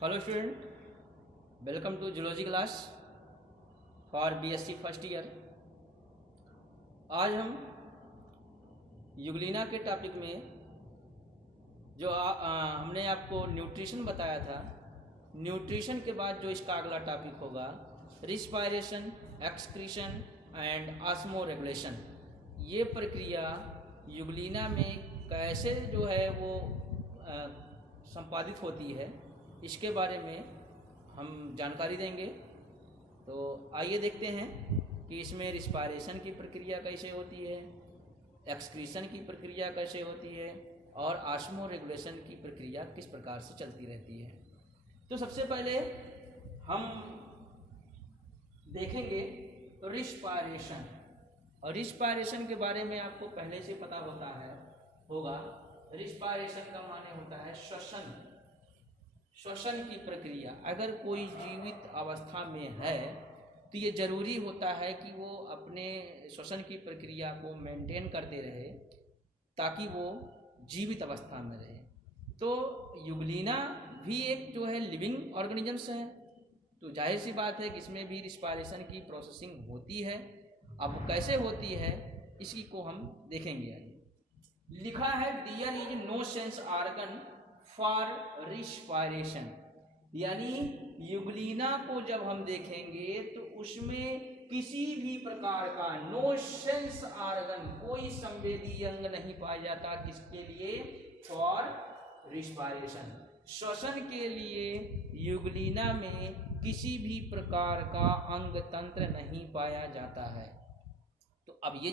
Hello student, welcome to zoology class for BSc first year. आज हम Euglena के topic में जो हमने आपको न्यूट्रिशन बताया था, न्यूट्रिशन के बाद जो इसका अगला टॉपिक होगा respiration, excretion and osmo regulation. ये प्रक्रिया युगलिना में कैसे जो है वो संपादित होती है, इसके बारे में हम जानकारी देंगे। तो आइए देखते हैं कि इसमें रिस्पायरेशन की प्रक्रिया कैसे होती है, एक्सक्रीशन की प्रक्रिया कैसे होती है और ऑस्मो रेगुलेशन की प्रक्रिया किस प्रकार से चलती रहती है। तो सबसे पहले हम देखेंगे रिस्पायरेशन। और रिस्पायरेशन के बारे में आपको पहले से पता होगा। रिस्पायरेशन का माने होता है श्वसन की प्रक्रिया। अगर कोई जीवित अवस्था में है तो ये जरूरी होता है कि वो अपने श्वसन की प्रक्रिया को मेंटेन करते रहे ताकि वो जीवित अवस्था में रहे। तो युगलिना भी एक जो है लिविंग ऑर्गेनिजम्स है, तो जाहिर सी बात है कि इसमें भी रिस्पायरेशन की प्रोसेसिंग होती है। अब कैसे होती है इसी को हम देखेंगे। लिखा है there is no sense organ for respiration, यानी युगलिना को जब हम देखेंगे तो उसमें किसी भी प्रकार का नो सेंस ऑर्गन, कोई संवेदी अंग नहीं पाया जाता। किसके लिए? फॉर रिस्पायरेशन, श्वसन के लिए युगलिना में किसी भी प्रकार का अंग तंत्र नहीं पाया जाता है। तो अब ये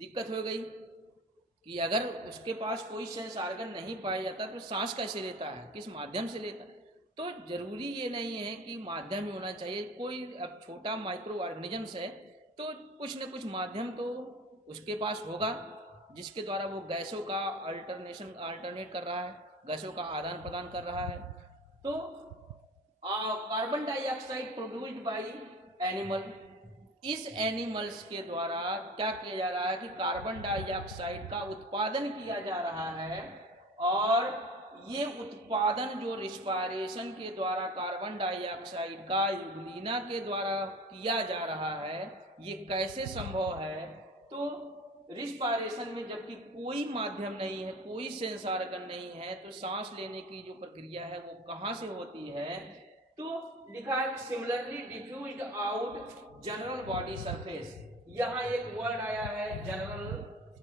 दिक्कत हो गई कि अगर उसके पास कोई सेंस ऑर्गन नहीं पाया जाता तो सांस कैसे लेता है, किस माध्यम से लेता है? तो जरूरी ये नहीं है कि माध्यम ही होना चाहिए। कोई अब छोटा माइक्रो ऑर्गेनिजम्स है तो कुछ न कुछ माध्यम तो उसके पास होगा जिसके द्वारा वो गैसों का अल्टरनेट कर रहा है, गैसों का आदान प्रदान कर रहा है। तो carbon dioxide produced by animal, इस एनिमल्स के द्वारा क्या किया जा रहा है कि कार्बन डाइऑक्साइड का उत्पादन किया जा रहा है। और ये उत्पादन जो रिस्पायरेशन के द्वारा कार्बन डाइऑक्साइड का युगलिना के द्वारा किया जा रहा है, ये कैसे संभव है? तो रिस्पायरेशन में जबकि कोई माध्यम नहीं है, कोई सेंस ऑर्गन नहीं है, तो सांस लेने की जो प्रक्रिया है वो कहाँ से होती है? तो लिखा है similarly diffused out general body surface. यहाँ एक वर्ड आया है जनरल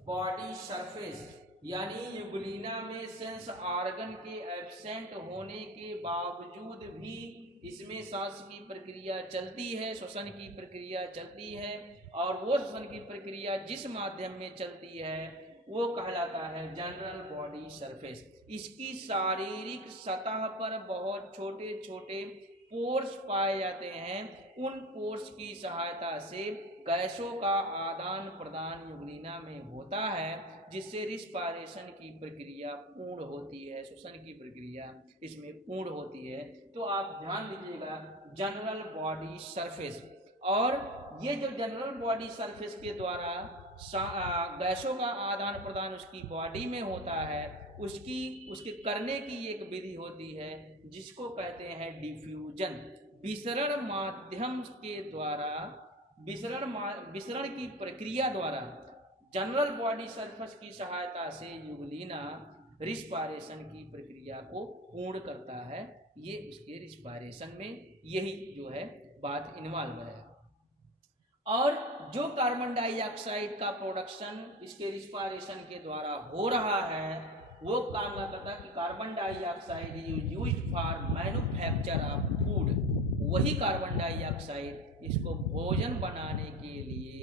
बॉडी सरफेस, यानी युगलिना में सेंस ऑर्गन के एब्सेंट होने के बावजूद भी इसमें सांस की प्रक्रिया चलती है, श्वसन की प्रक्रिया चलती है। और वो श्वसन की प्रक्रिया जिस माध्यम में चलती है वो कहलाता है जनरल बॉडी सरफेस। इसकी शारीरिक सतह पर बहुत छोटे छोटे पोर्स पाए जाते हैं। उन पोर्स की सहायता से गैसों का आदान प्रदान युगलिना में होता है, जिससे रिस्पायरेशन की प्रक्रिया पूर्ण होती है, श्वसन की प्रक्रिया इसमें पूर्ण होती है। तो आप ध्यान दीजिएगा जनरल बॉडी सरफेस। और ये जो जनरल बॉडी सरफेस के द्वारा गैसों का आदान प्रदान उसकी बॉडी में होता है, उसके करने की एक विधि होती है जिसको कहते हैं डिफ्यूजन। विसरण माध्यम के द्वारा, विसरण की प्रक्रिया द्वारा जनरल बॉडी सरफेस की सहायता से युगलिना रिस्पायरेशन की प्रक्रिया को पूर्ण करता है। ये उसके रिस्पायरेशन में यही जो है बात इन्वॉल्व है। और जो कार्बन डाइऑक्साइड का प्रोडक्शन इसके रिस्पायरेशन के द्वारा हो रहा है वो काम ना करता कि carbon dioxide is used for manufacture of food. वही कार्बन डाइऑक्साइड इसको भोजन बनाने के लिए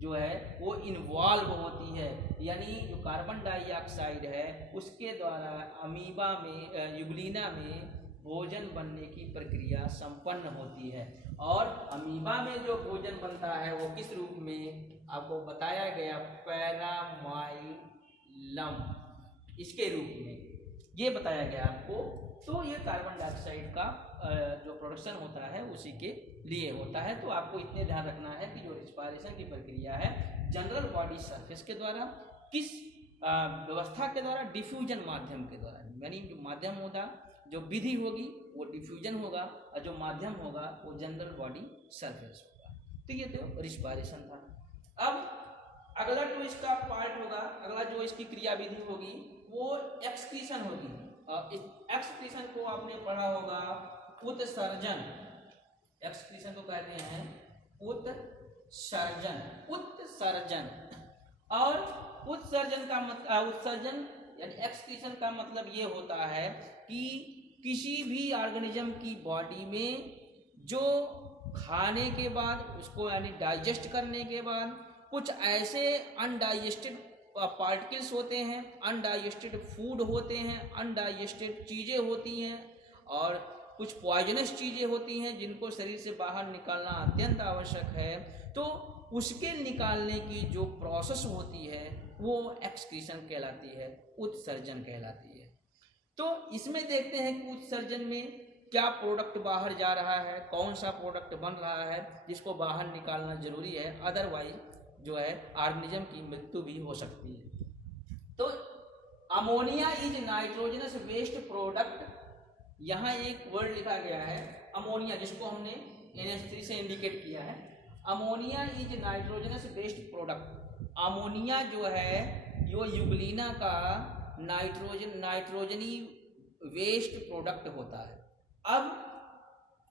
जो है वो इन्वॉल्व होती है, यानी जो कार्बन डाइऑक्साइड है उसके द्वारा अमीबा में, युगलिना में भोजन बनने की प्रक्रिया संपन्न होती है। और अमीबा में जो भोजन बनता है वो किस रूप में आपको बताया गया, पैरामाइलम, इसके रूप में ये बताया गया आपको। तो ये कार्बन डाइऑक्साइड का जो प्रोडक्शन होता है उसी के लिए होता है। तो आपको इतने ध्यान रखना है कि जो रिस्पायरेशन की प्रक्रिया है जनरल बॉडी सरफेस के द्वारा, किस व्यवस्था के द्वारा? डिफ्यूजन माध्यम के द्वारा, यानी जो माध्यम होता जो विधि होगी वो डिफ्यूजन होगा और जो माध्यम होगा वो जनरल बॉडी सरफेस होगा। तो ये तो रिस्पायरेशन था। अब अगला जो इसका पार्ट होगा, अगला जो इसकी क्रिया विधि होगी वो एक्सक्रीशन होगी। एक्सक्रीशन को आपने पढ़ा होगा उत्सर्जन। एक्सक्रीशन को कहते हैं उत्सर्जन। उत्सर्जन और उत्सर्जन का उत्सर्जन यानी एक्सक्रीशन का मतलब ये होता है कि किसी भी ऑर्गेनिज्म की बॉडी में जो खाने के बाद उसको यानी डाइजेस्ट करने के बाद कुछ ऐसे अनडाइजेस्टेड पार्टिकल्स होते हैं, अनडाइजेस्टेड फूड होते हैं, अनडाइजेस्टेड चीज़ें होती हैं और कुछ पॉइजनस चीज़ें होती हैं जिनको शरीर से बाहर निकालना अत्यंत आवश्यक है। तो उसके निकालने की जो प्रोसेस होती है वो एक्सक्रीशन कहलाती है, उत्सर्जन कहलाती है। तो इसमें देखते हैं कि उत्सर्जन में क्या प्रोडक्ट बाहर जा रहा है, कौन सा प्रोडक्ट बन रहा है जिसको बाहर निकालना जरूरी है, अदरवाइज जो है ऑर्गेनिज्म की मृत्यु भी हो सकती है। तो ammonia is nitrogenous waste product, यहाँ एक वर्ड लिखा गया है अमोनिया जिसको हमने NH3 से इंडिकेट किया है। Ammonia is nitrogenous waste product. Ammonia जो है यो यूग्लिना का नाइट्रोजनी वेस्ट प्रोडक्ट होता है। अब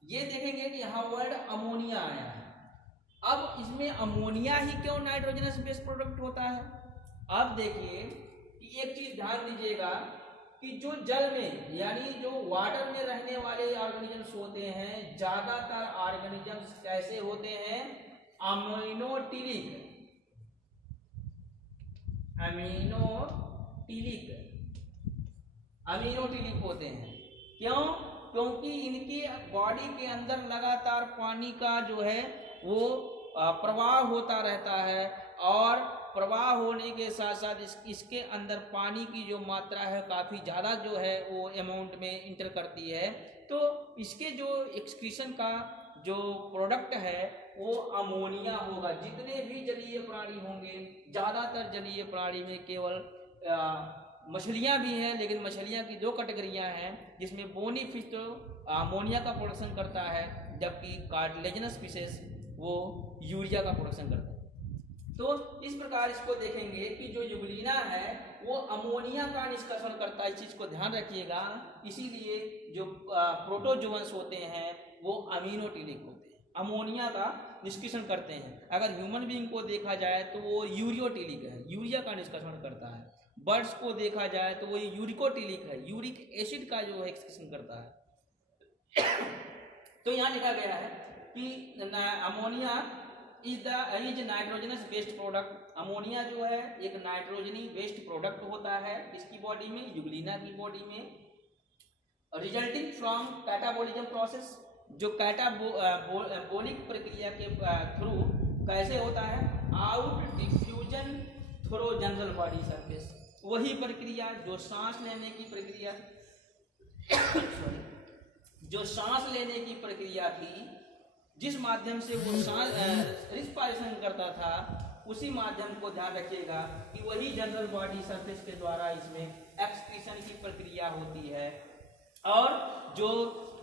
ये देखेंगे कि यहाँ वर्ड अमोनिया आया है। अब इसमें अमोनिया ही क्यों नाइट्रोजनस बेस्ड प्रोडक्ट होता है? अब देखिए कि एक चीज ध्यान दीजिएगा कि जो जल में यानी जो वाटर में रहने वाले ऑर्गेनिजम्स होते हैं, ज्यादातर ऑर्गेनिजम्स कैसे होते हैं? अमीनोटिलिक होते हैं। क्यों? क्योंकि इनकी बॉडी के अंदर लगातार पानी का जो है वो प्रवाह होता रहता है और प्रवाह होने के साथ साथ इसके अंदर पानी की जो मात्रा है काफ़ी ज़्यादा जो है वो अमाउंट में इंटर करती है। तो इसके जो एक्सक्रीशन का जो प्रोडक्ट है वो अमोनिया होगा। जितने भी जलीय प्राणी होंगे, ज़्यादातर जलीय प्राणी में केवल मछलियाँ भी हैं, लेकिन मछलियाँ की दो कैटेगरियाँ हैं जिसमें बोनी फिश तो अमोनिया का प्रोडक्शन करता है जबकि कार्टिलेजिनस फिशेस वो यूरिया का प्रोडक्शन करता है। तो इस प्रकार इसको देखेंगे कि जो यूग्लिना है वो अमोनिया का निष्कर्षण करता है, इस चीज को ध्यान रखिएगा। इसीलिए जो प्रोटोजोअन्स होते हैं वो अमीनोटिलिक होते हैं, अमोनिया का निष्कर्षण करते हैं। अगर ह्यूमन बीइंग को देखा जाए तो वो यूरियोटिलिक है, यूरिया का निष्कर्षण करता है। बर्ड्स को देखा जाए तो वो यूरिकोटिलिक है, यूरिक एसिड का जो है एक्सक्रीशन करता है। तो यहाँ लिखा गया है कि ammonia is nitrogenous waste product. Ammonia जो है एक नाइट्रोजनी वेस्ट प्रोडक्ट होता है इसकी बॉडी में, यूग्लिना की बॉडी में, रिजल्टिंग फ्रॉम कैटाबोलिज्म प्रोसेस। जो कैटाबोलिक प्रक्रिया के थ्रू कैसे होता है? Out diffusion through general body surface. वही प्रक्रिया जो सांस लेने की प्रक्रिया जो सांस लेने की प्रक्रिया थी, जिस माध्यम से वो सांस रिस्पायरेशन करता था, उसी माध्यम को ध्यान रखिएगा कि वही जनरल बॉडी सरफेस के द्वारा इसमें एक्सक्रीशन की प्रक्रिया होती है। और जो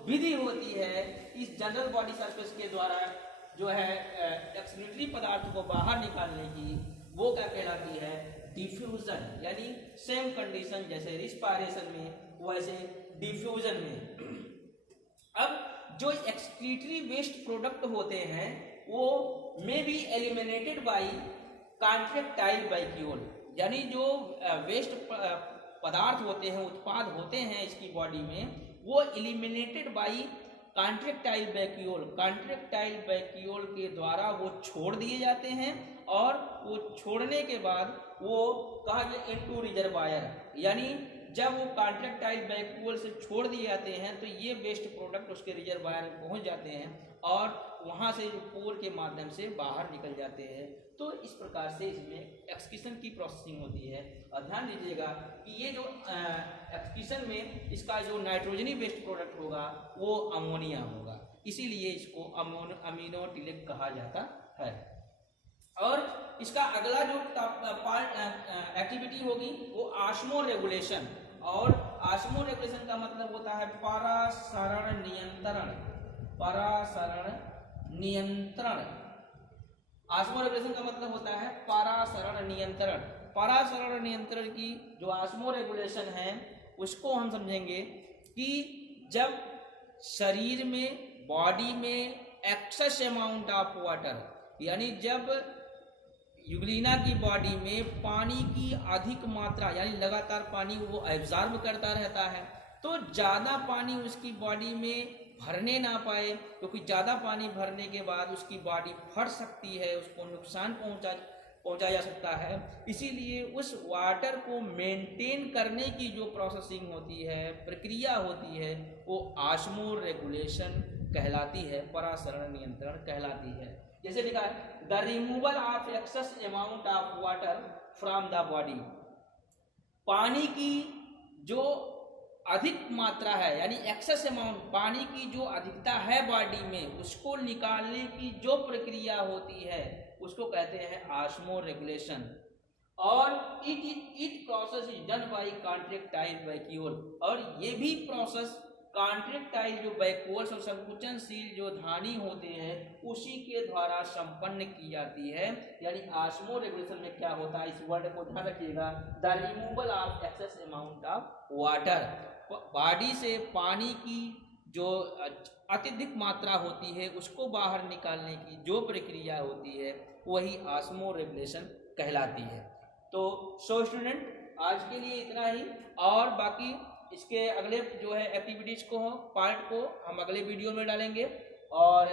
विधि होती है इस जनरल बॉडी सरफेस के द्वारा जो है एक्सक्रीटरी पदार्थ को बाहर निकालने की, वो क्या कहलाती है? डिफ्यूजन। यानी सेम कंडीशन जैसे रिस्पायरेशन में वैसे डिफ्यूजन में। अब जो एक्सक्रीटरी वेस्ट प्रोडक्ट होते हैं वो may be eliminated bye contractile vacuole. यानी जो वेस्ट पदार्थ होते हैं, उत्पाद होते हैं इसकी बॉडी में, वो eliminated bye contractile vacuole. Contractile vacuole के द्वारा वो छोड़ दिए जाते हैं और वो छोड़ने के बाद वो कहा गया इनटू रिजर्वायर। यानी जब वो कॉन्ट्रैक्टाइल वैक्यूल से छोड़ दिए जाते हैं तो ये वेस्ट प्रोडक्ट उसके रिजर्वायर में पहुंच जाते हैं और वहां से जो पोर के माध्यम से बाहर निकल जाते हैं। तो इस प्रकार से इसमें एक्सक्रीशन की प्रोसेसिंग होती है। और ध्यान दीजिएगा कि ये जो एक्सक्रीशन में इसका जो नाइट्रोजनी वेस्ट प्रोडक्ट होगा वो अमोनिया होगा, इसीलिए इसको अमीनोटिलिक कहा जाता है। और इसका अगला जो पार्ट एक्टिविटी होगी वो ऑस्मो रेगुलेशन। और ऑस्मो रेगुलेशन का मतलब होता है परासरण नियंत्रण। परासरण नियंत्रण, ऑस्मो रेगुलेशन का मतलब होता है परासरण नियंत्रण। परासरण नियंत्रण की जो ऑस्मो रेगुलेशन है उसको हम समझेंगे कि जब शरीर में, बॉडी में एक्सेस अमाउंट ऑफ वाटर, यानी जब यूग्लिना की बॉडी में पानी की अधिक मात्रा, यानी लगातार पानी वो एब्जॉर्ब करता रहता है, तो ज़्यादा पानी उसकी बॉडी में भरने ना पाए, क्योंकि ज़्यादा पानी भरने के बाद उसकी बॉडी फट सकती है, उसको नुकसान पहुंचा जा सकता है। इसीलिए उस वाटर को मेंटेन करने की जो प्रोसेसिंग होती है, प्रक्रिया होती है, वो ऑस्मो रेगुलेशन कहलाती है, परासरण नियंत्रण कहलाती है। जैसे लिखा है the removal of excess amount of water from the body, पानी की जो अधिक मात्रा है, यानी एक्सेस अमाउंट, पानी की जो अधिकता है बॉडी में, उसको निकालने की जो प्रक्रिया होती है उसको कहते हैं ऑस्मो रेगुलेशन। और it process is done by contractile vacuole, और ये भी प्रोसेस कॉन्ट्रैक्टाइल जो वैक्यूल्स और संकुचनशील जो धानी होते हैं उसी के द्वारा संपन्न की जाती है। यानी ऑस्मो रेगुलेशन में क्या होता है, इस वर्ड को ध्यान रखिएगा, the removal of excess amount of water, body से पानी की जो अत्यधिक मात्रा होती है उसको बाहर निकालने की जो प्रक्रिया होती है वही ऑस्मो रेगुलेशन कहलाती है। तो स्टूडेंट आज के लिए इतना ही, और बाकी इसके अगले जो है एक्टिविटीज को, पार्ट को हम अगले वीडियो में डालेंगे, और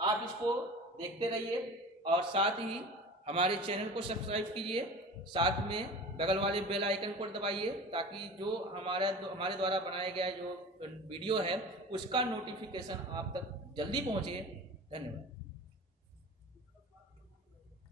आप इसको देखते रहिए और साथ ही हमारे चैनल को सब्सक्राइब कीजिए, साथ में बगल वाले बेल आइकन को दबाइए ताकि जो हमारे द्वारा बनाया गया जो वीडियो है उसका नोटिफिकेशन आप तक जल्दी पहुंचे। धन्यवाद।